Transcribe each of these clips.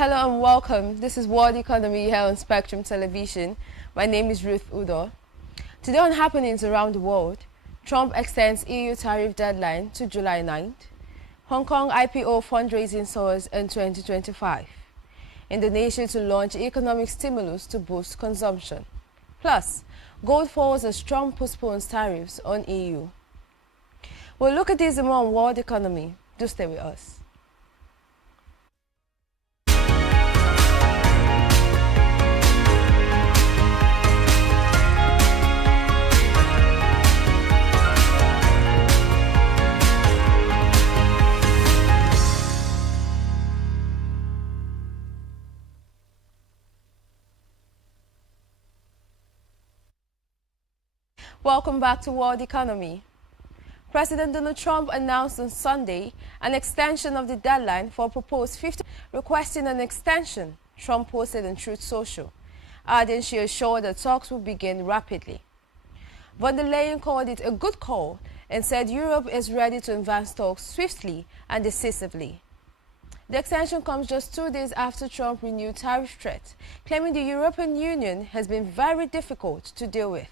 Hello and welcome. This is World Economy here on Spectrum Television. My name is Ruth Udo. Today on happenings around the world, Trump extends EU tariff deadline to July 9th. Hong Kong IPO fundraising soars in 2025. Indonesia to launch economic stimulus to boost consumption. Plus, gold falls as Trump postpones tariffs on EU. We'll look at these and more on World Economy. Do stay with us. Welcome back to World Economy. President Donald Trump announced on Sunday an extension of the deadline for proposed 50, requesting an extension, Trump posted on Truth Social, adding she assured that talks will begin rapidly. Von der Leyen called it a good call and said Europe is ready to advance talks swiftly and decisively. The extension comes just 2 days after Trump renewed tariff threats, claiming the European Union has been very difficult to deal with.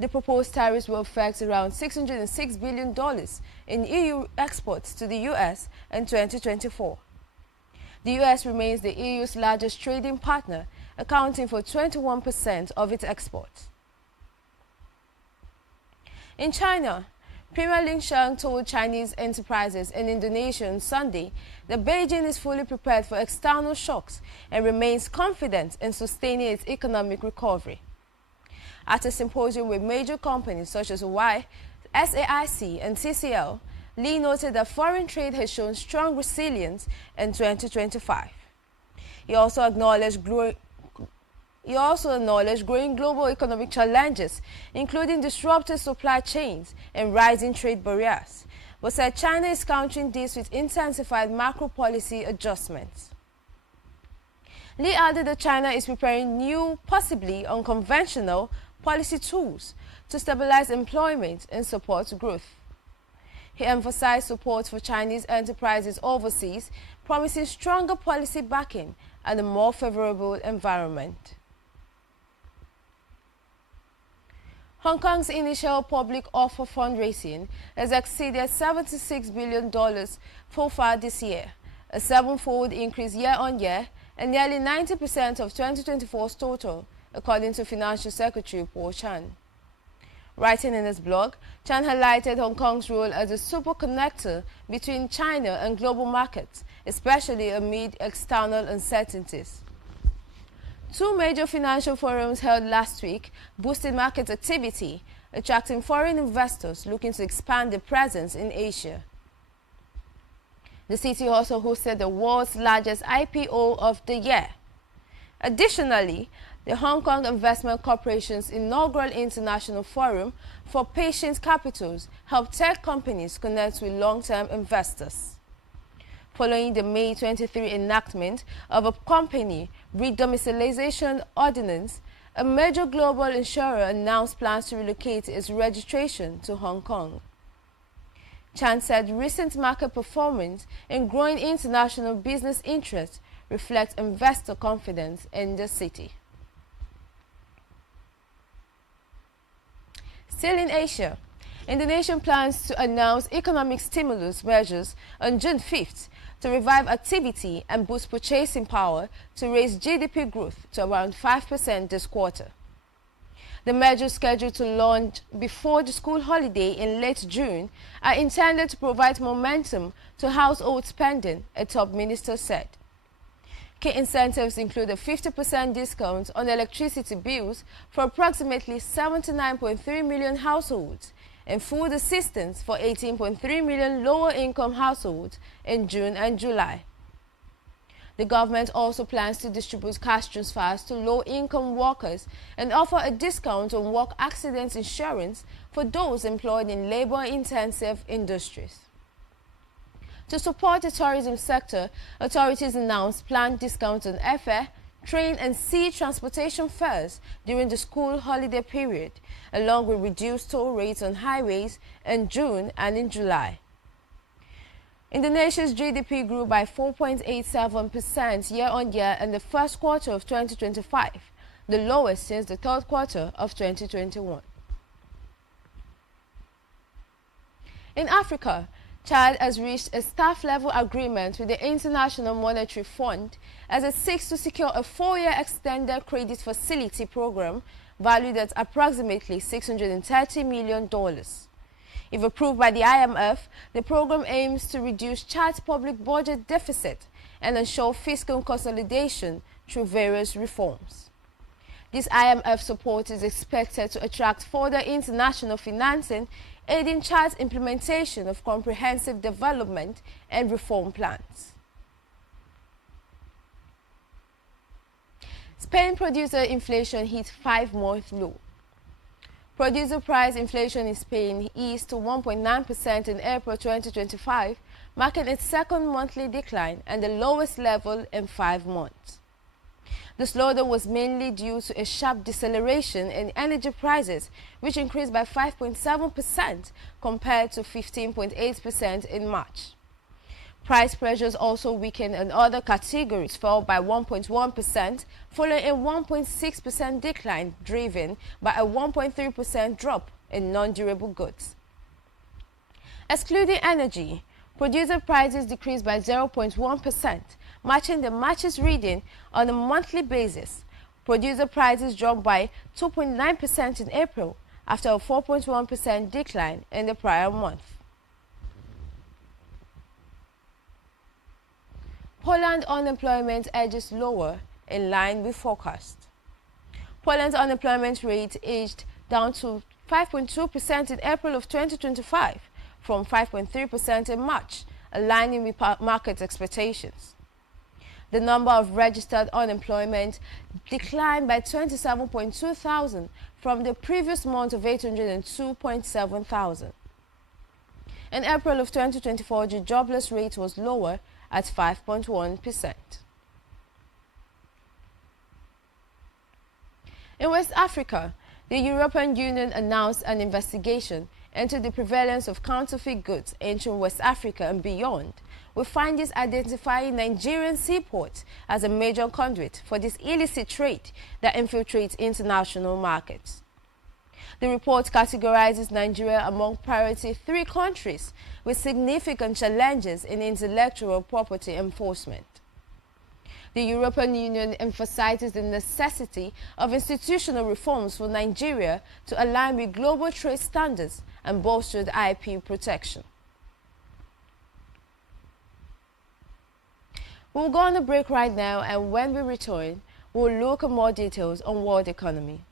The proposed tariffs will affect around $606 billion in EU exports to the U.S. in 2024. The U.S. remains the EU's largest trading partner, accounting for 21% of its exports. In China, Premier Li Qiang told Chinese enterprises in Indonesia on Sunday that Beijing is fully prepared for external shocks and remains confident in sustaining its economic recovery. At a symposium with major companies such as Huawei, SAIC and TCL, Li noted that foreign trade has shown strong resilience in 2025. He also acknowledged growing global economic challenges, including disrupted supply chains and rising trade barriers, but said China is countering this with intensified macro policy adjustments. Li added that China is preparing new, possibly unconventional, policy tools to stabilize employment and support growth. He emphasized support for Chinese enterprises overseas, promising stronger policy backing and a more favorable environment. Hong Kong's initial public offer fundraising has exceeded $76 billion so far this year, a seven-fold increase year-on-year and nearly 90% of 2024's total, according to Financial Secretary Paul Chan. Writing in his blog, Chan highlighted Hong Kong's role as a super connector between China and global markets, especially amid external uncertainties. Two major financial forums held last week boosted market activity, attracting foreign investors looking to expand their presence in Asia. The city also hosted the world's largest IPO of the year. Additionally, the Hong Kong Investment Corporation's inaugural International Forum for Patient Capitals helped tech companies connect with long-term investors. Following the May 23 enactment of a company redomiciliation ordinance, a major global insurer announced plans to relocate its registration to Hong Kong. Chan said recent market performance and growing international business interest reflect investor confidence in the city. Still in Asia, Indonesia plans to announce economic stimulus measures on June 5th to revive activity and boost purchasing power to raise GDP growth to around 5% this quarter. The measures scheduled to launch before the school holiday in late June are intended to provide momentum to household spending, a top minister said. Key incentives include a 50% discount on electricity bills for approximately 79.3 million households and food assistance for 18.3 million lower-income households in June and July. The government also plans to distribute cash transfers to low-income workers and offer a discount on work accident insurance for those employed in labor-intensive industries. To support the tourism sector, authorities announced planned discounts on airfare, train and sea transportation fares during the school holiday period, along with reduced toll rates on highways in June and in July. Indonesia's GDP grew by 4.87% year-on-year in the first quarter of 2025, the lowest since the third quarter of 2021. In Africa, Chad has reached a staff-level agreement with the International Monetary Fund as it seeks to secure a 4-year extended credit facility program valued at approximately $630 million. If approved by the IMF, the program aims to reduce Chad's public budget deficit and ensure fiscal consolidation through various reforms. This IMF support is expected to attract further international financing, aiding Chad's implementation of comprehensive development and reform plans. Spain producer inflation hit 5-month low. Producer price inflation in Spain eased to 1.9% in April 2025, marking its second monthly decline and the lowest level in 5 months. The slowdown was mainly due to a sharp deceleration in energy prices, which increased by 5.7% compared to 15.8% in March. Price pressures also weakened in other categories, fell by 1.1%, following a 1.6% decline driven by a 1.3% drop in non-durable goods. Excluding energy, producer prices decreased by 0.1%, matching the March's reading on a monthly basis. Producer prices dropped by 2.9% in April after a 4.1% decline in the prior month. Poland unemployment edges lower in line with forecast. Poland's unemployment rate edged down to 5.2% in April of 2025 from 5.3% in March, aligning with market expectations. The number of registered unemployment declined by 27.2 thousand from the previous month of 802.7 thousand. In April of 2024, the jobless rate was lower at 5.1%. In West Africa, the European Union announced an investigation into the prevalence of counterfeit goods entering West Africa and beyond, with findings identifying Nigerian seaports as a major conduit for this illicit trade that infiltrates international markets. The report categorizes Nigeria among priority 3 countries with significant challenges in intellectual property enforcement. The European Union emphasizes the necessity of institutional reforms for Nigeria to align with global trade standards and bolster IP protection. We'll go on a break right now, and when we return, we'll look at more details on world economy.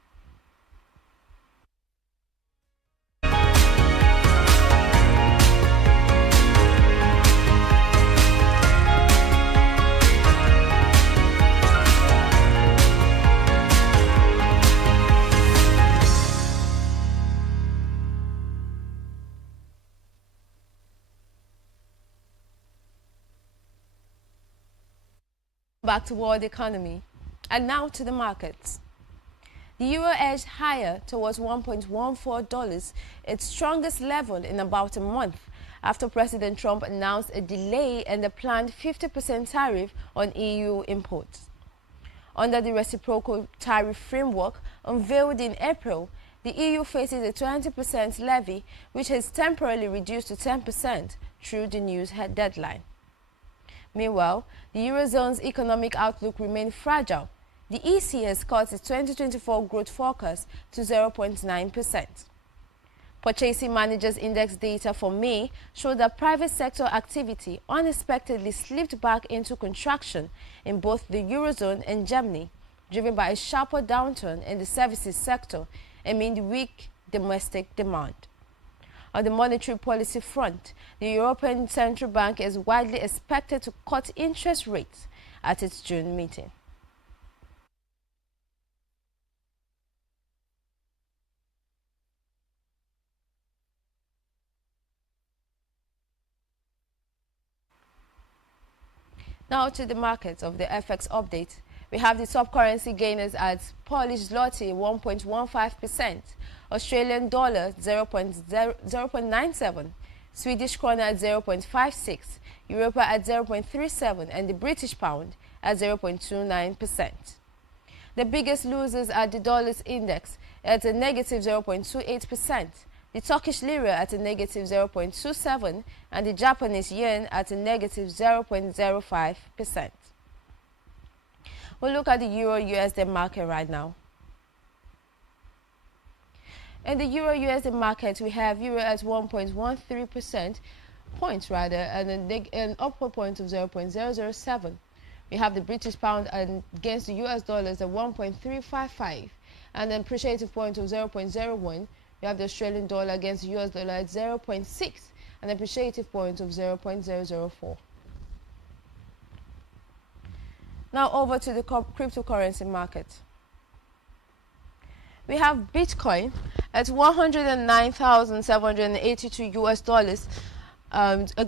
Back to world economy, and now to the markets. The euro edged higher towards $1.14, its strongest level in about a month, after President Trump announced a delay in the planned 50% tariff on EU imports. Under the reciprocal tariff framework unveiled in April, the EU faces a 20% levy, which has temporarily reduced to 10% through the news deadline. Meanwhile, the Eurozone's economic outlook remained fragile. The EC has cut its 2024 growth forecast to 0.9%. Purchasing Managers Index data for May showed that private sector activity unexpectedly slipped back into contraction in both the Eurozone and Germany, driven by a sharper downturn in the services sector amid weak domestic demand. On the monetary policy front, the European Central Bank is widely expected to cut interest rates at its June meeting. Now to the markets of the FX update. We have the top currency gainers at Polish zloty 1.15%, Australian dollar 0.97, Swedish krona at 0.56, Europa at 0.37, and the British pound at 0.29%. The biggest losers are the dollars index at a negative 0.28%, the Turkish lira at a negative 0.27%, and the Japanese yen at a negative 0.05%. We'll look at the Euro-USD market right now. In the Euro-USD market, we have Euro at 1.13% points and an upward point of 0.007. We have the British pound against the US dollars at 1.355 and an appreciative point of 0.01. We have the Australian dollar against the US dollar at 0.6 and an appreciative point of 0.004. Now over to the cryptocurrency market. We have Bitcoin at 109,782 US dollars,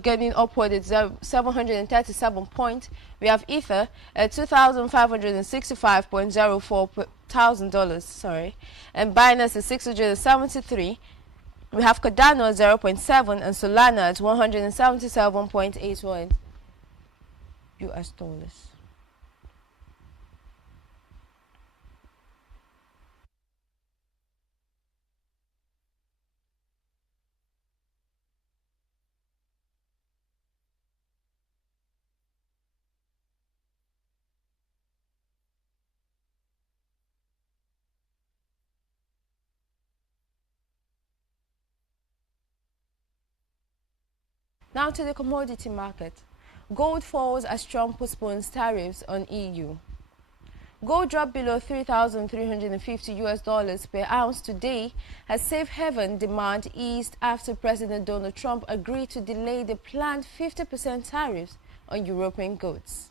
getting upward at 737 points. We have Ether at $2,565.04 thousand dollars, and Binance at 673. We have Cardano at 0.7 and Solana at 177.81 US dollars. Now to the commodity market. Gold falls as Trump postpones tariffs on EU. Gold dropped below 3,350 US dollars per ounce today as safe haven demand eased after President Donald Trump agreed to delay the planned 50% tariffs on European goods.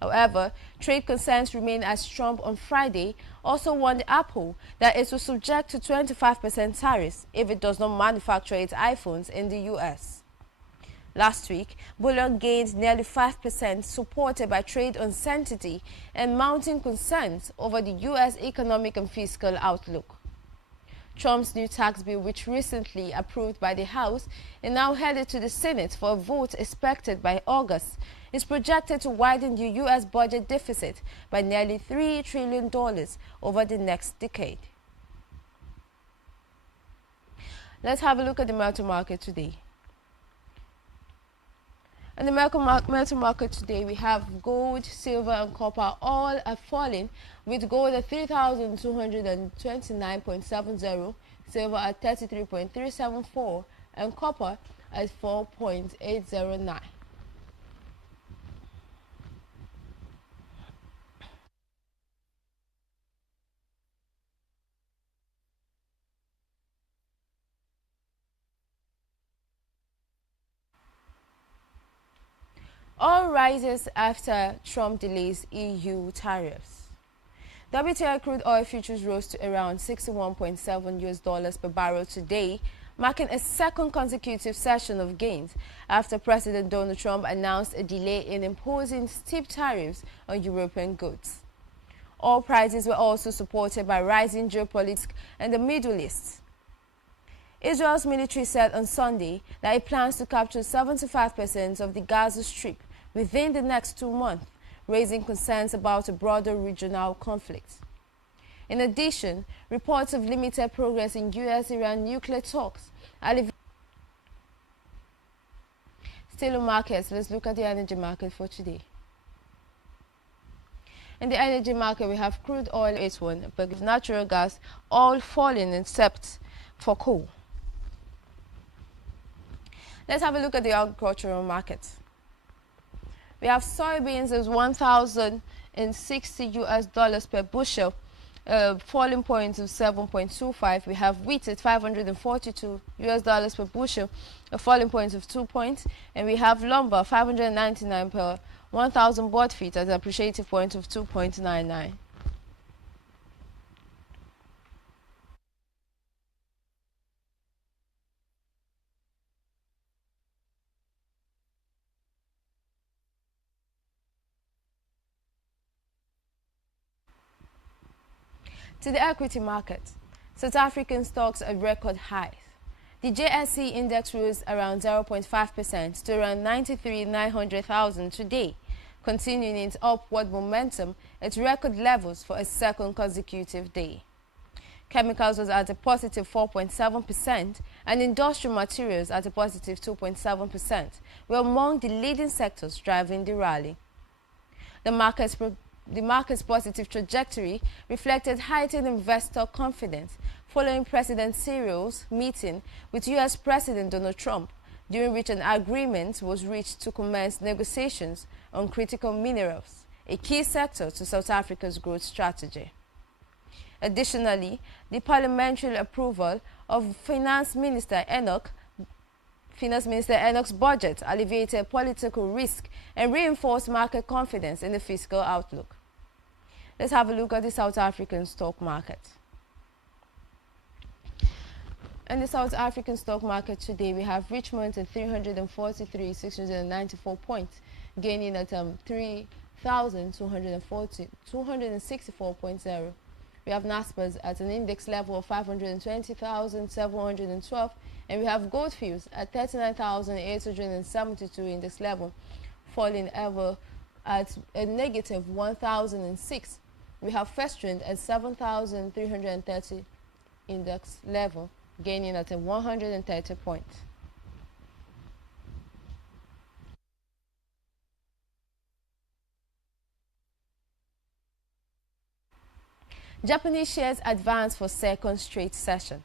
However, trade concerns remain as Trump on Friday also warned Apple that it will subject to 25% tariffs if it does not manufacture its iPhones in the US. Last week, bullion gained nearly 5%, supported by trade uncertainty and mounting concerns over the U.S. economic and fiscal outlook. Trump's new tax bill, which recently approved by the House and now headed to the Senate for a vote expected by August, is projected to widen the U.S. budget deficit by nearly $3 trillion over the next decade. Let's have a look at the metal market today. In the metal market today, we have gold, silver, and copper all are falling, with gold at 3,229.70, silver at 33.374, and copper at 4.809. Oil rises after Trump delays EU tariffs. WTI crude oil futures rose to around 61.7 US dollars per barrel today, marking a second consecutive session of gains after President Donald Trump announced a delay in imposing steep tariffs on European goods. Oil prices were also supported by rising geopolitics in the Middle East. Israel's military said on Sunday that it plans to capture 75% of the Gaza Strip within the next 2 months, raising concerns about a broader regional conflict. In addition, reports of limited progress in U.S.-Iran nuclear talks are still on markets. Let's look at the energy market for today. In the energy market, we have crude oil H1, but with natural gas all falling except for coal. Let's have a look at the agricultural market. We have soybeans as 1,060 US dollars per bushel, falling points of 7.25. We have wheat at 542 US dollars per bushel, a falling point of 2 points, and we have lumber 599 per 1,000 board feet at an appreciative point of 2.99. To the equity market, South African stocks at record highs. The JSE index rose around 0.5% to around 93,900,000 today, continuing its upward momentum at record levels for a second consecutive day. Chemicals was at a positive 4.7% and industrial materials at a positive 2.7% were among the leading sectors driving the rally. The market's positive trajectory reflected heightened investor confidence following President Cyril's meeting with U.S. President Donald Trump, during which an agreement was reached to commence negotiations on critical minerals, a key sector to South Africa's growth strategy. Additionally, the parliamentary approval of Finance Minister Enoch's budget alleviated political risk and reinforced market confidence in the fiscal outlook. Let's have a look at the South African stock market. In the South African stock market today, we have Richmond at 343,694 points, gaining at 3,264.0. We have Naspers at an index level of 520,712, and we have Goldfields at 39,872 index level, falling ever at a negative 1,006. We have Festrand at 7,330 index level, gaining at a 130 points. Japanese shares advanced for second straight session.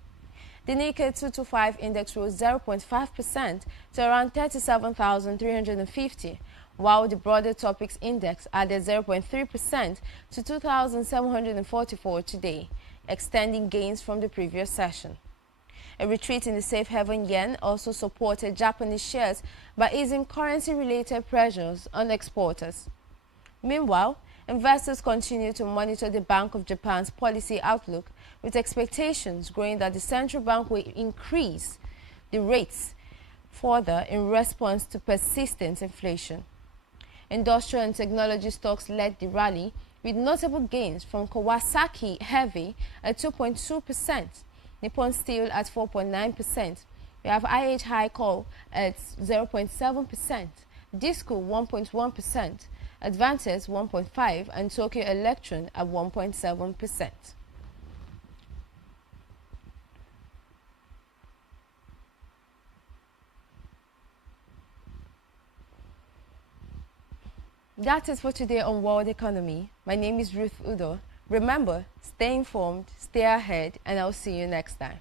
The Nikkei 225 index rose 0.5% to around 37,350, while the broader Topix index added 0.3% to 2,744 today, extending gains from the previous session. A retreat in the safe haven yen also supported Japanese shares by easing currency-related pressures on exporters. Meanwhile, investors continue to monitor the Bank of Japan's policy outlook, with expectations growing that the central bank will increase the rates further in response to persistent inflation. Industrial and technology stocks led the rally, with notable gains from Kawasaki Heavy at 2.2%, Nippon Steel at 4.9%. We have IH High Coal at 0.7%, Disco 1.1%, Advantes 1.5%, and Tokyo Electron at 1.7%. That is for today on World Economy. My name is Ruth Udo. Remember, stay informed, stay ahead, and I'll see you next time.